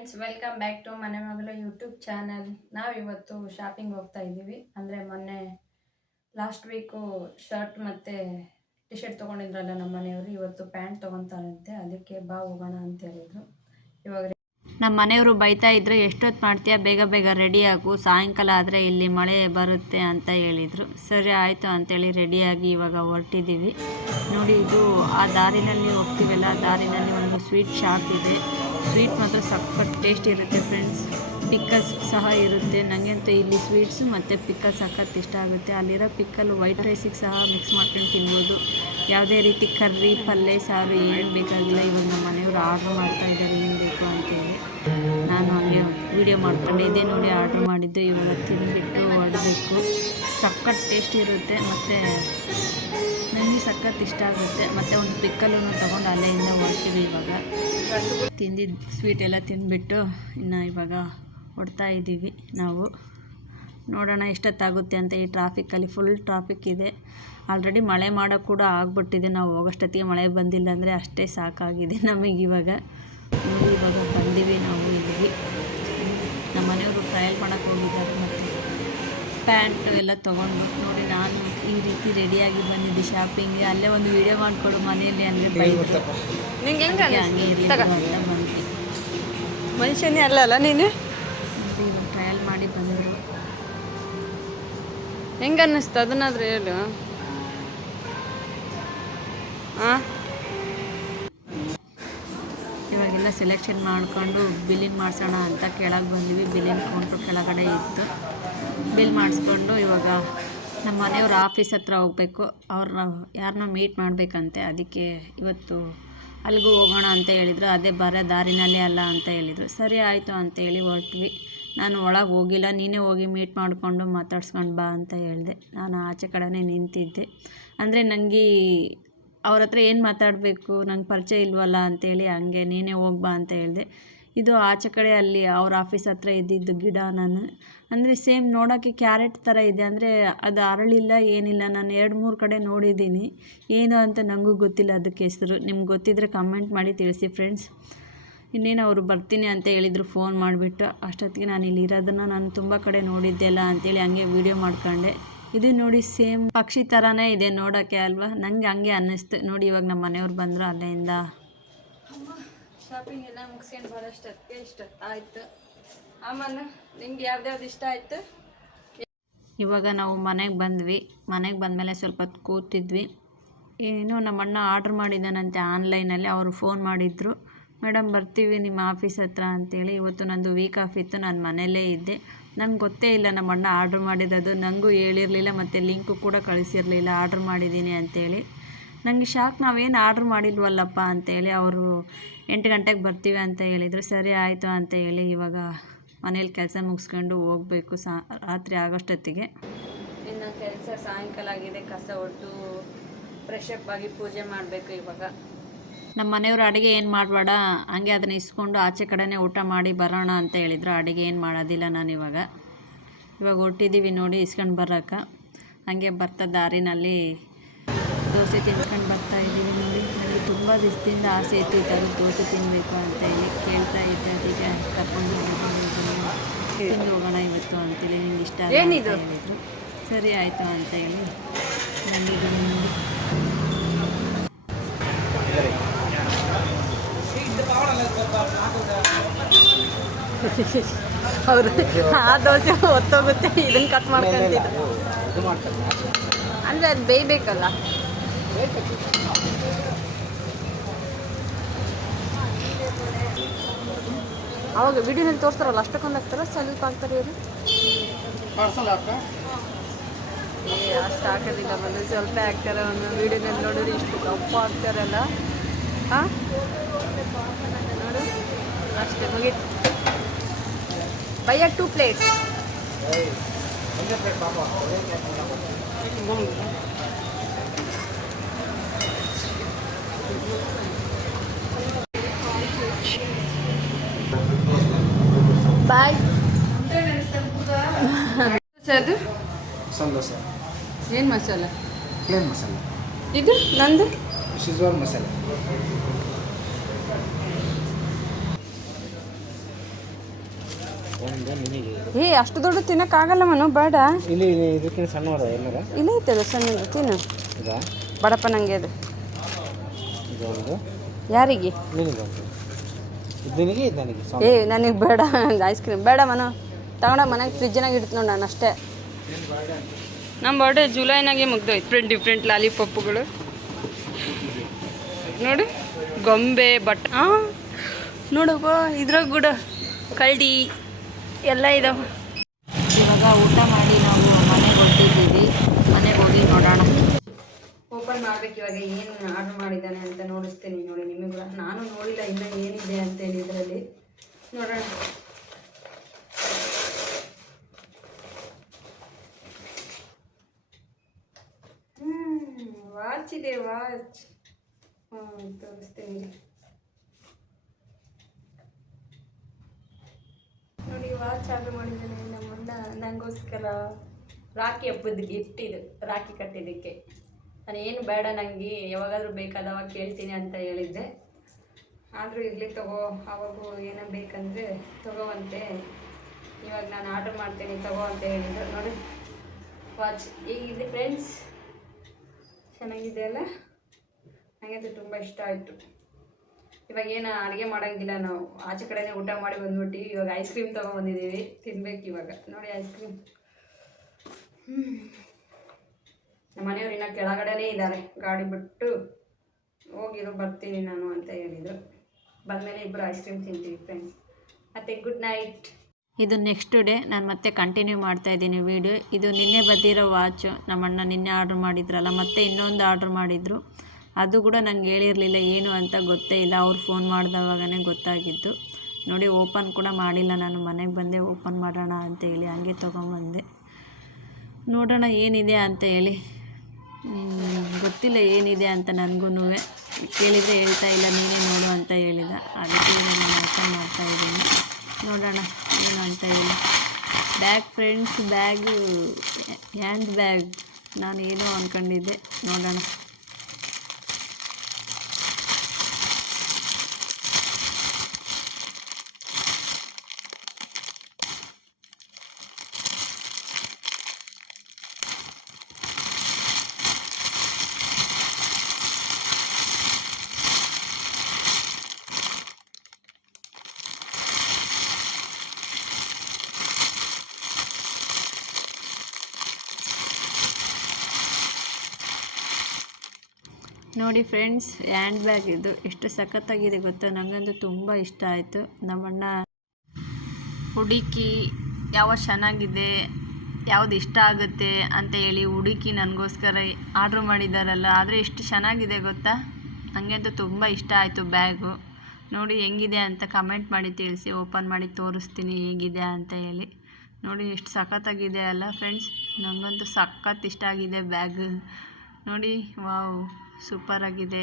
Friends welcome back to ಮನೆ ಮಗಳು YouTube channel ನಾವಿವತ್ತು ಶಾಪಿಂಗ್ ಹೋಗ್ತಾ ಇದ್ದೀವಿ. ಅಂದರೆ ಮೊನ್ನೆ ಲಾಸ್ಟ್ ವೀಕು ಶರ್ಟ್ ಮತ್ತು ಟಿ ಶರ್ಟ್ ತೊಗೊಂಡಿದ್ರಲ್ಲ ನಮ್ಮ ಮನೆಯವರು, ಇವತ್ತು ಪ್ಯಾಂಟ್ ತೊಗೊತಾರಂತೆ. ಅದಕ್ಕೆ ಬಾ ಹೋಗೋಣ ಅಂತ ಹೇಳಿದರು. ಇವಾಗ ನಮ್ಮ ಮನೆಯವರು ಬೈತಾ ಇದ್ರು ಎಷ್ಟೊತ್ತು ಮಾಡ್ತೀಯ? ಬೇಗ ಬೇಗ ರೆಡಿ ಆಗು. ಸಾಯಂಕಾಲ ಆದರೆ ಇಲ್ಲಿ ಮಳೆ ಬರುತ್ತೆ ಅಂತ ಹೇಳಿದರು. ಸರಿ ಆಯಿತು ಅಂತೇಳಿ ರೆಡಿಯಾಗಿ ಇವಾಗ ಹೊರಟಿದ್ದೀವಿ. ನೋಡಿ, ಇದು ಆ ದಾರಿನಲ್ಲಿ ಹೋಗ್ತೀವಲ್ಲ, ಆ ದಾರಿನಲ್ಲಿ ಒಂದು ಸ್ವೀಟ್ ಶಾಪ್ ಇದೆ. ಸ್ವೀಟ್ ಮಾತ್ರ ಸಖತ್ ಟೇಸ್ಟ್ ಇರುತ್ತೆ ಫ್ರೆಂಡ್ಸ್ ಪಿಕ್ಕಲ್ಸ್ ಸಹ ಇರುತ್ತೆ. ನನಗಂತೂ ಇಲ್ಲಿ ಸ್ವೀಟ್ಸು ಮತ್ತು ಪಿಕ್ಕಲ್ ಸಖತ್ ಇಷ್ಟ ಆಗುತ್ತೆ. ಅಲ್ಲಿರೋ ಪಿಕ್ಕಲ್ ವೈಟ್ ರೈಸಿಗೆ ಸಹ ಮಿಕ್ಸ್ ಮಾಡ್ಕೊಂಡು ತಿನ್ಬೋದು. ಯಾವುದೇ ರೀತಿ ಕರ್ರಿ ಪಲ್ಯ ಸಾರು ಏನು ಬೇಕಾಗಿಲ್ಲ. ಇವಾಗ ನಮ್ಮ ಮನೆಯವರು ಆರ್ಡ್ರ್ ಮಾಡ್ತಾ ಇದ್ದಾರೆ, ಏನು ಬೇಕು ಅಂತೇಳಿ. ನಾನು ಹಂಗೆ ವೀಡಿಯೋ ಇದೇ ನೋಡಿ ಆರ್ಡ್ರ್ ಮಾಡಿದ್ದು. ಇವಾಗ ತಿಂದುಬಿಟ್ಟು ಹೊಡಬೇಕು ಸಖತ್ ಟೇಸ್ಟ್ ಇರುತ್ತೆ. ಮತ್ತು ನನಗೆ ಸಖತ್ ಇಷ್ಟ ಆಗುತ್ತೆ. ಮತ್ತು ಒಂದು ಪಿಕ್ಕಲನ್ನು ತೊಗೊಂಡು ಅಲ್ಲೆಯಿಂದ ಹೊರ್ತೀವಿ ಇವಾಗ. ತಿಂದಿದ್ದು ಸ್ವೀಟ್ ಎಲ್ಲ ತಿಂದುಬಿಟ್ಟು ಇನ್ನು ಇವಾಗ ಹೊಡ್ತಾ ಇದ್ದೀವಿ ನಾವು. ನೋಡೋಣ ಎಷ್ಟೊತ್ತಾಗುತ್ತೆ ಅಂತ ಈ ಟ್ರಾಫಿಕ್ಕಲ್ಲಿ ಫುಲ್ ಟ್ರಾಫಿಕ್ ಇದೆ. ಆಲ್ರೆಡಿ ಮಳೆ ಮಾಡೋ ಕೂಡ ಆಗಿಬಿಟ್ಟಿದೆ. ನಾವು ಹೋಗೋಷ್ಟೊತ್ತಿಗೆ ಮಳೆ ಬಂದಿಲ್ಲ ಅಂದರೆ ಅಷ್ಟೇ ಸಾಕಾಗಿದೆ ನಮಗೆ ಇವಾಗ. ಇವಾಗ ಬಂದೀವಿ ನಾವು ಇಲ್ಲಿಗೆ ನಮ್ಮ ಮನೆಯವರು ಟ್ರಯಲ್ ಮಾಡೋಕ್ಕೆ ಹೋಗಿದ್ದಾರೆ ಮತ್ತು ಪ್ಯಾಂಟು ಎಲ್ಲ ತೊಗೊಂಡು ನೋಡಿ. ರೀತಿ ರೆಡಿಯಾಗಿ ಬಂದಿದ್ದೆ ಶಾಪಿಂಗ್ ಅಲ್ಲೇ ಒಂದು ವಿಡಿಯೋ ಮಾಡಿಕೊಡು ಮನೆಯಲ್ಲಿ ಅಂದರೆ ಬೈದ್ರು ನಿಂಗೆ ಹೆಂಗೆ ಹಂಗೆ ಇರಲಿಲ್ಲ ಅಂತ ಬಂದ್ವಿ ಮನುಷ್ಯನೇ ಅಲ್ಲ ಅಲ್ಲ ನೀನು? ಟ್ರಯಲ್ ಮಾಡಿ ಬಂದರು. ಹೆಂಗೆ ಅನ್ನಿಸ್ತು ಅದನ್ನಾದ್ರೂ ಹೇಳು. ಹಾಂ ಇವಾಗೆಲ್ಲ ಸೆಲೆಕ್ಷನ್ ಮಾಡಿಕೊಂಡು ಬಿಲ್ಲಿಂಗ್ ಮಾಡಿಸೋಣ ಅಂತ ಕೆಳಗೆ ಬಂದ್ವಿ. ಬಿಲ್ಲಿಂಗ್ ಕೌಂಟ್ರು ಕೆಳಗಡೆ ಇತ್ತು. ಬಿಲ್ ಮಾಡಿಸ್ಕೊಂಡು ಇವಾಗ ನಮ್ಮ ಮನೆಯವ್ರ ಆಫೀಸ್ ಹತ್ರ ಹೋಗಬೇಕು. ಅವ್ರನ್ನ ಯಾರನ್ನ ಮೀಟ್ ಮಾಡಬೇಕಂತೆ, ಅದಕ್ಕೆ ಇವತ್ತು ಅಲ್ಲಿಗೂ ಹೋಗೋಣ ಅಂತ ಹೇಳಿದರು. ಅದೇ ಬರೋ ದಾರಿನಲ್ಲೇ ಅಲ್ಲ ಅಂತ ಹೇಳಿದರು. ಸರಿ ಆಯಿತು ಅಂತೇಳಿ ಹೊರಟ್ವಿ. ನಾನು ಒಳಗೆ ಹೋಗಿಲ್ಲ, ನೀನೇ ಹೋಗಿ ಮೀಟ್ ಮಾಡಿಕೊಂಡು ಮಾತಾಡ್ಸ್ಕೊಂಡು ಬಾ ಅಂತ ಹೇಳಿದೆ. ನಾನು ಆಚೆ ಕಡೆನೇ ನಿಂತಿದ್ದೆ. ಅಂದರೆ ನನಗೆ ಅವ್ರ ಹತ್ರ ಏನು ಮಾತಾಡಬೇಕು, ನಂಗೆ ಪರಿಚಯ ಇಲ್ವಲ್ಲ ಅಂತೇಳಿ ಹಂಗೆ ನೀನೇ ಹೋಗ್ಬಾ ಅಂತ ಹೇಳಿದೆ. ಇದು ಆಚೆ ಕಡೆ ಅಲ್ಲಿ ಅವ್ರ ಆಫೀಸ್ ಹತ್ರ ಇದ್ದಿದ್ದು ಗಿಡ ನಾನು. ಅಂದರೆ ಸೇಮ್ ನೋಡೋಕ್ಕೆ ಕ್ಯಾರೆಟ್ ಥರ ಇದೆ. ಅಂದರೆ ಅದು ಅರಳಿಲ್ಲ, ಏನಿಲ್ಲ. ನಾನು ಎರಡು ಮೂರು ಕಡೆ ನೋಡಿದ್ದೀನಿ. ಏನು ಅಂತ ನನಗೂ ಗೊತ್ತಿಲ್ಲ ಅದಕ್ಕೆ ಹೆಸರು. ನಿಮ್ಗೆ ಗೊತ್ತಿದ್ದರೆ ಕಮೆಂಟ್ ಮಾಡಿ ತಿಳಿಸಿ ಫ್ರೆಂಡ್ಸ್ ಇನ್ನೇನು ಅವರು ಬರ್ತೀನಿ ಅಂತ ಹೇಳಿದರು ಫೋನ್ ಮಾಡಿಬಿಟ್ಟು. ಅಷ್ಟೊತ್ತಿಗೆ ನಾನು ಇಲ್ಲಿ ಇರೋದನ್ನು ನಾನು ತುಂಬ ಕಡೆ ನೋಡಿದ್ದೆಲ್ಲ ಅಂತೇಳಿ ಹಂಗೆ ವೀಡಿಯೋ ಮಾಡ್ಕೊಂಡೆ. ಇದು ನೋಡಿ ಸೇಮ್ ಪಕ್ಷಿ ಥರನೇ ಇದೆ ನೋಡೋಕ್ಕೆ ಅಲ್ವಾ? ನನಗೆ ಹಂಗೆ ಅನ್ನಿಸ್ತು. ನೋಡಿ ಇವಾಗ ನಮ್ಮ ಮನೆಯವ್ರು ಬಂದರು ಅಲ್ಲಿಂದ. ಶಾಪಿಂಗ್ ಎಲ್ಲ ಮುಗಿಸ್ಕೊಂಡು ಬರೋಷ್ಟೊತ್ತಿಗೆ ಇಷ್ಟೊತ್ತಾಯಿತು ಆಮೇಲೆ ನಿಮ್ಗೆ ಯಾವ್ದ್ಯಾವ್ದು ಇಷ್ಟ ಆಯಿತು? ಇವಾಗ ನಾವು ಮನೆಗೆ ಬಂದ್ವಿ. ಮನೆಗೆ ಬಂದಮೇಲೆ ಸ್ವಲ್ಪ ಹೊತ್ತು ಕೂತಿದ್ವಿ. ಏನು ನಮ್ಮ ಅಣ್ಣ ಆರ್ಡ್ರ್ ಮಾಡಿದ್ದಾನಂತೆ ಆನ್ಲೈನಲ್ಲಿ. ಅವರು ಫೋನ್ ಮಾಡಿದ್ರು. ಮೇಡಮ್ ಬರ್ತೀವಿ ನಿಮ್ಮ ಆಫೀಸ್ ಹತ್ರ ಅಂತೇಳಿ. ಇವತ್ತು ನಂದು ವೀಕ್ ಆಫ್ ಇತ್ತು. ನಾನು ಮನೆಯಲ್ಲೇ ಇದ್ದೆ. ನಂಗೆ ಗೊತ್ತೇ ಇಲ್ಲ ನಮ್ಮ ಅಣ್ಣ ಆರ್ಡ್ರ್ ಮಾಡಿರೋದು ನನಗೂ ಹೇಳಿರಲಿಲ್ಲ, ಮತ್ತು ಲಿಂಕು ಕೂಡ ಕಳಿಸಿರಲಿಲ್ಲ. ಆರ್ಡ್ರ್ ಮಾಡಿದ್ದೀನಿ ಅಂತೇಳಿ. ನನಗೆ ಶಾಕ್ ನಾವೇನು ಆರ್ಡ್ರ್ ಮಾಡಿಲ್ವಲ್ಲಪ್ಪ ಅಂತೇಳಿ ಅವರು ಎಂಟು ಗಂಟೆಗೆ ಬರ್ತೀವಿ ಅಂತ ಹೇಳಿದರು. ಸರಿ ಆಯಿತು ಅಂತ ಹೇಳಿ ಇವಾಗ ಮನೇಲಿ ಕೆಲಸ ಮುಗಿಸ್ಕೊಂಡು ಹೋಗಬೇಕು ಸಾ ರಾತ್ರಿ ಆಗೋಷ್ಟೊತ್ತಿಗೆ. ಇನ್ನು ಕೆಲಸ ಸಾಯಂಕಾಲ ಆಗಿದೆ ಕಸ ಹೊಟ್ಟು ಫ್ರೆಶ್ ಅಪ್ ಆಗಿ ಪೂಜೆ ಮಾಡಬೇಕು ಇವಾಗ. ನಮ್ಮ ಮನೆಯವರು ಅಡುಗೆ ಏನು ಮಾಡಬೇಡ ಹಂಗೆ ಅದನ್ನ ಇಸ್ಕೊಂಡು ಆಚೆ ಕಡೆನೇ ಊಟ ಮಾಡಿ ಬರೋಣ ಅಂತ ಹೇಳಿದರು. ಅಡುಗೆ ಏನು ಮಾಡೋದಿಲ್ಲ ನಾನು ಇವಾಗ. ಇವಾಗ ಹೊಟ್ಟಿದ್ದೀವಿ ನೋಡಿ ಇಸ್ಕೊಂಡು ಬರೋಕೆ. ಹಾಗೆ ಬರ್ತಾ ದಾರಿನಲ್ಲಿ ದೋಸೆ ತಿನ್ಕೊಂಡು ಬರ್ತಾ ಇದ್ದೀವಿ ನೋಡಿ. ನನಗೆ ತುಂಬ ದಿವಸದಿಂದ ಆಸೆ ಇತ್ತು ಈ ಥರದ್ದು ದೋಸೆ ತಿನ್ನಬೇಕು ಅಂತ ಹೇಳಿ ಕೇಳ್ತಾ ಇದ್ದೆ. ಅದಕ್ಕೆ ಕರ್ಕೊಂಡು. ತಿಂದು ಹೋಗೋಣ ಇವತ್ತು ಅಂತೇಳಿ ನಿಮ್ಗೆ ಇಷ್ಟ? ಹೇಳಿದ್ರು. ಸರಿ ಆಯಿತು ಅಂತ ಹೇಳಿ ಬಂದಿದ್ದೀನಿ ನೋಡಿ. ಅವರು ಆ ದೋಸೆ ಹೊತ್ತೋಗುತ್ತೆ. ಇದನ್ನ ಕಟ್ ಮಾಡ್ಕೊಂತಿದ್ರು. ಅಂದರೆ ಅದು ಬೇಯಬೇಕಲ್ಲ? ಅವಾಗ ವಿಡಿಯೋನಲ್ಲಿ ತೋರಿಸ್ತಾರಲ್ಲ ಅಷ್ಟಕ್ಕೊಂದು ಹಾಕ್ತಾರ ಸ್ವಲ್ಪ ಹಾಕ್ತಾರೆ ಇವರು? ಏ ಅಷ್ಟು ಹಾಕೋದಿಲ್ಲ ಬಂದು ಸ್ವಲ್ಪ ಹಾಕ್ತಾರೆ ಒಂದು ವಿಡಿಯೋನಲ್ಲಿ ನೋಡಿದ್ರೆ ಇಷ್ಟು ಕಪ್ಪು ಹಾಕ್ತಾರಲ್ಲ ಹಾಂ? ನೋಡು. ಅಷ್ಟೇ ಮುಗೀತು. ಬೈಯ ಟೂ ಪ್ಲೇಟ್ಸ್ ಅದು? ಮಸಾಲೆ ದೋಸೆ. ಏನು ಮಸಾಲ? ಪ್ಲೇನ್ ಮಸಾಲೆ. ಇದು ನಂದು? ಶಿಜ್ವಾನ್ ಮಸಾಲೆ. ಏ ಅಷ್ಟು ದೊಡ್ಡ ತಿನ್ನಕ್ಕಾಗಲ್ಲ ಮನು ಬೇಡ. ಇಲ್ಲಿ ಇಲ್ಲಿ ಇದಕ್ಕಿಂತ ಸಣ್ಣವರ ಏನಾರ? ಇಲ್ಲೇ ಐತಲ್ಲ ಸಣ್ಣ ತಿನ್ನು. ಇದಾ? ಬಡಪ್ಪ ನಂಗೆ ಅದು. ಇದೊಂದು ಯಾರಿಗೆ? ಇದು ನಿನಗೆ ಇದು ನನಗೆ. ಏ ನನಗೆ ಬೇಡ ಐಸ್ ಕ್ರೀಮ್ ಬೇಡ ಮನು. ತಗೊಂಡ ಮನೆಗೆ ಫ್ರಿಜ್ನಾಗ ಇಡ್ತು ನೋಡಿ ನಾನು ಅಷ್ಟೇ. ನಮ್ಮ ಬರ್ಡೇ ಜುಲೈನಾಗೆ ಮುಗ್ದೋಯ್ತು. ಡಿಫ್ರೆಂಟ್ ಡಿಫ್ರೆಂಟ್ ಲಾಲಿಪಾಪ್ಗಳು. ನೋಡು ಗೊಂಬೆ ಬಟ್ ಹಾಂ ನೋಡಪ್ಪ ಇದ್ರಾಗ ಕೂಡ ಕಳ್ಳಿ ಎಲ್ಲ ಇದಾವೆ. ಇವಾಗ ಊಟ ಮಾಡಿ ನಾವು ಮನೆಗೆ ಹೊರಟಿದ್ದೀವಿ. ಮನೆಗೆ ಹೋಗಿ ನೋಡೋಣ. ಓಪನ್ ಮಾಡ್ಬೇಕು ಇವಾಗ ಏನು ಆರ್ಡ್ರ್ ಮಾಡಿದ್ದಾನೆ ಅಂತ ನೋಡಿಸ್ತೀನಿ ನೋಡಿ ನಿಮಗೂ. ನಾನು ನೋಡಿಲ್ಲ ಇನ್ನೂ ಏನಿದೆ ಅಂತೇಳಿ ಇದರಲ್ಲಿ ನೋಡೋಣ. ಇದೆ ವಾಚ್ ಹಾಂ, ತೋರಿಸ್ತೀನಿ. ನೋಡಿ ವಾಚ್ ಆರ್ಡರ್ ಮಾಡಿದ್ದೇನೆ. ನಮ್ಮಣ್ಣ ನನಗೋಸ್ಕರ ರಾಖಿ ಹಬ್ಬದ ಗಿಫ್ಟ್ ಇದು ರಾಖಿ ಕಟ್ಟಿದ್ದಕ್ಕೆ. ನಾನು ಏನು ಬೇಡ ನನಗೆ ಯಾವಾಗಾದರೂ ಬೇಕಾದವಾಗ ಕೇಳ್ತೀನಿ ಅಂತ ಹೇಳಿದ್ದೆ. ಆದರೂ ಇರಲಿ ತಗೋ ಅವಾಗೂ ಏನೋ ಬೇಕಂದರೆ ತಗೋವಂತೆ. ಇವಾಗ ನಾನು ಆರ್ಡರ್ ಮಾಡ್ತೀನಿ, ತಗೋ ಅಂತ ಹೇಳಿದ್ರು. ನೋಡಿ ವಾಚ್ ಈಗಿದೆ ಫ್ರೆಂಡ್ಸ್ ಚೆನ್ನಾಗಿದೆ ಅಲ್ಲ? ನನಗಂತೂ ತುಂಬ ಇಷ್ಟ ಆಯಿತು. ಇವಾಗ ಏನು ಅಡುಗೆ ಮಾಡೋಂಗಿಲ್ಲ ನಾವು. ಆಚೆ ಕಡೆನೇ ಊಟ ಮಾಡಿ ಬಂದ್ಬಿಟ್ಟು ಇವಾಗ ಐಸ್ ಕ್ರೀಮ್ ತೊಗೊಂಬಂದಿದ್ದೀವಿ. ತಿನ್ಬೇಕು ಇವಾಗ. ನೋಡಿ ಐಸ್ ಕ್ರೀಮ್ ನಮ್ಮ ಮನೆಯವ್ರು ಇನ್ನೂ ಕೆಳಗಡೆನೇ ಇದ್ದಾರೆ ಗಾಡಿ ಬಿಟ್ಟು ಹೋಗಿರೋ, ಬರ್ತೀನಿ ನಾನು ಅಂತ ಹೇಳಿದರು. ಬಂದಮೇಲೆ ಇಬ್ಬರು ಐಸ್ ಕ್ರೀಮ್ ತಿಂತೀವಿ ಫ್ರೆಂಡ್ಸ್ ಮತ್ತು ಗುಡ್ ನೈಟ್ ಇದು ನೆಕ್ಸ್ಟ್ ಡೇ ನಾನು ಮತ್ತೆ ಕಂಟಿನ್ಯೂ ಮಾಡ್ತಾ ಇದ್ದೀನಿ ವೀಡಿಯೋ ಇದು ನಿನ್ನೆ ಬಂದಿರೋ ವಾಚು ನಮ್ಮಣ್ಣ ನಿನ್ನೆ ಆರ್ಡ್ರ್ ಮಾಡಿದ್ರಲ್ಲ, ಮತ್ತೆ ಇನ್ನೊಂದು ಆರ್ಡ್ರ್ ಮಾಡಿದರು. ಅದು ಕೂಡ ನಂಗೆ ಹೇಳಿರಲಿಲ್ಲ ಏನು ಅಂತ ಗೊತ್ತೇ ಇಲ್ಲ, ಅವ್ರು ಫೋನ್ ಮಾಡಿದವಾಗನೇ ಗೊತ್ತಾಗಿದ್ದು. ನೋಡಿ ಓಪನ್ ಕೂಡ ಮಾಡಿಲ್ಲ ನಾನು, ಮನೆಗೆ ಬಂದೆ ಓಪನ್ ಮಾಡೋಣ ಅಂತ ಹೇಳಿ ಹಂಗೆ ತೊಗೊಂಬಂದೆ. ನೋಡೋಣ ಏನಿದೆ ಅಂತ ಹೇಳಿ. ಗೊತ್ತಿಲ್ಲ ಏನಿದೆ ಅಂತ ನನಗೂ ಕೇಳಿದರೆ ಹೇಳ್ತಾ ಇಲ್ಲ, ನೀನೇ ನೋಡು ಅಂತ ಹೇಳಿದ. ಅದಕ್ಕೆ ನಾನು ಓಪನ್ ಮಾಡ್ತಾ ಇದ್ದೀನಿ. ನೋಡೋಣ ಏನು ಅಂತ ಹೇಳಿ. Bag friends bag hand bag ನಾನು ಏನೋ ಅಂದ್ಕೊಂಡಿದ್ದೆ ನೋಡೋಣ. ನೋಡಿ ಫ್ರೆಂಡ್ಸ್, ಹ್ಯಾಂಡ್ ಬ್ಯಾಗ್ ಇದು ಎಷ್ಟು ಸಖತ್ತಾಗಿದೆ ಗೊತ್ತಾ? ನನಗಂತೂ ತುಂಬ ಇಷ್ಟ ಆಯಿತು. ನಮ್ಮಣ್ಣ ಹುಡುಕಿ ಯಾವ ಚೆನ್ನಾಗಿದೆ, ಯಾವ್ದು ಇಷ್ಟ ಆಗುತ್ತೆ ಅಂತ ಹೇಳಿ ಹುಡುಕಿ ನನಗೋಸ್ಕರ ಆರ್ಡ್ರ್ ಮಾಡಿದ್ದಾರಲ್ಲ ಆದರೆ ಎಷ್ಟು ಚೆನ್ನಾಗಿದೆ ಗೊತ್ತಾ? ನನಗಂತೂ ತುಂಬ ಇಷ್ಟ ಆಯಿತು ಬ್ಯಾಗು. ನೋಡಿ ಹೆಂಗಿದೆ ಅಂತ ಕಮೆಂಟ್ ಮಾಡಿ ತಿಳಿಸಿ, ಓಪನ್ ಮಾಡಿ ತೋರಿಸ್ತೀನಿ ಹೇಗಿದೆ ಅಂತ ಹೇಳಿ. ನೋಡಿ ಎಷ್ಟು ಸಖತ್ತಾಗಿದೆ ಅಲ್ಲ ಫ್ರೆಂಡ್ಸ್ ನನಗಂತೂ ಸಖತ್ ಇಷ್ಟ ಆಗಿದೆ ಬ್ಯಾಗ್. ನೋಡಿ, ವಾವ್. ಸೂಪರ್ ಆಗಿದೆ.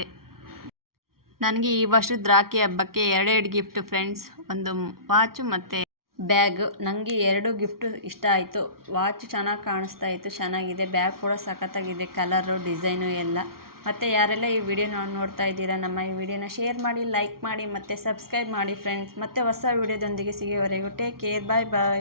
ನನಗೆ ಈ ವರ್ಷದ ದ್ರಾಕ್ಷಿ ಹಬ್ಬಕ್ಕೆ ಎರಡೆರಡು ಗಿಫ್ಟ್ ಫ್ರೆಂಡ್ಸ್ ಒಂದು ವಾಚು ಮತ್ತು ಬ್ಯಾಗ್. ನನಗೆ ಎರಡು ಗಿಫ್ಟ್ ಇಷ್ಟ ಆಯಿತು. ವಾಚ್ ಚೆನ್ನಾಗಿ ಕಾಣಿಸ್ತಾ ಇತ್ತು, ಚೆನ್ನಾಗಿದೆ. ಬ್ಯಾಗ್ ಕೂಡ ಸಖತ್ತಾಗಿದೆ ಕಲರು ಡಿಸೈನು ಎಲ್ಲ. ಮತ್ತು ಯಾರೆಲ್ಲ ಈ ವಿಡಿಯೋನ ನೋಡ್ತಾ ಇದ್ದೀರಾ, ನಮ್ಮ ಈ ವಿಡಿಯೋನ ಶೇರ್ ಮಾಡಿ ಲೈಕ್ ಮಾಡಿ, ಮತ್ತು ಸಬ್ಸ್ಕ್ರೈಬ್ ಮಾಡಿ ಫ್ರೆಂಡ್ಸ್ ಮತ್ತೆ ಹೊಸ ವಿಡಿಯೋದೊಂದಿಗೆ ಸಿಗೋವರೆಗೂ ಟೇಕ್ ಕೇರ್ ಬಾಯ್ ಬಾಯ್